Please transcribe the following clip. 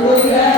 glória.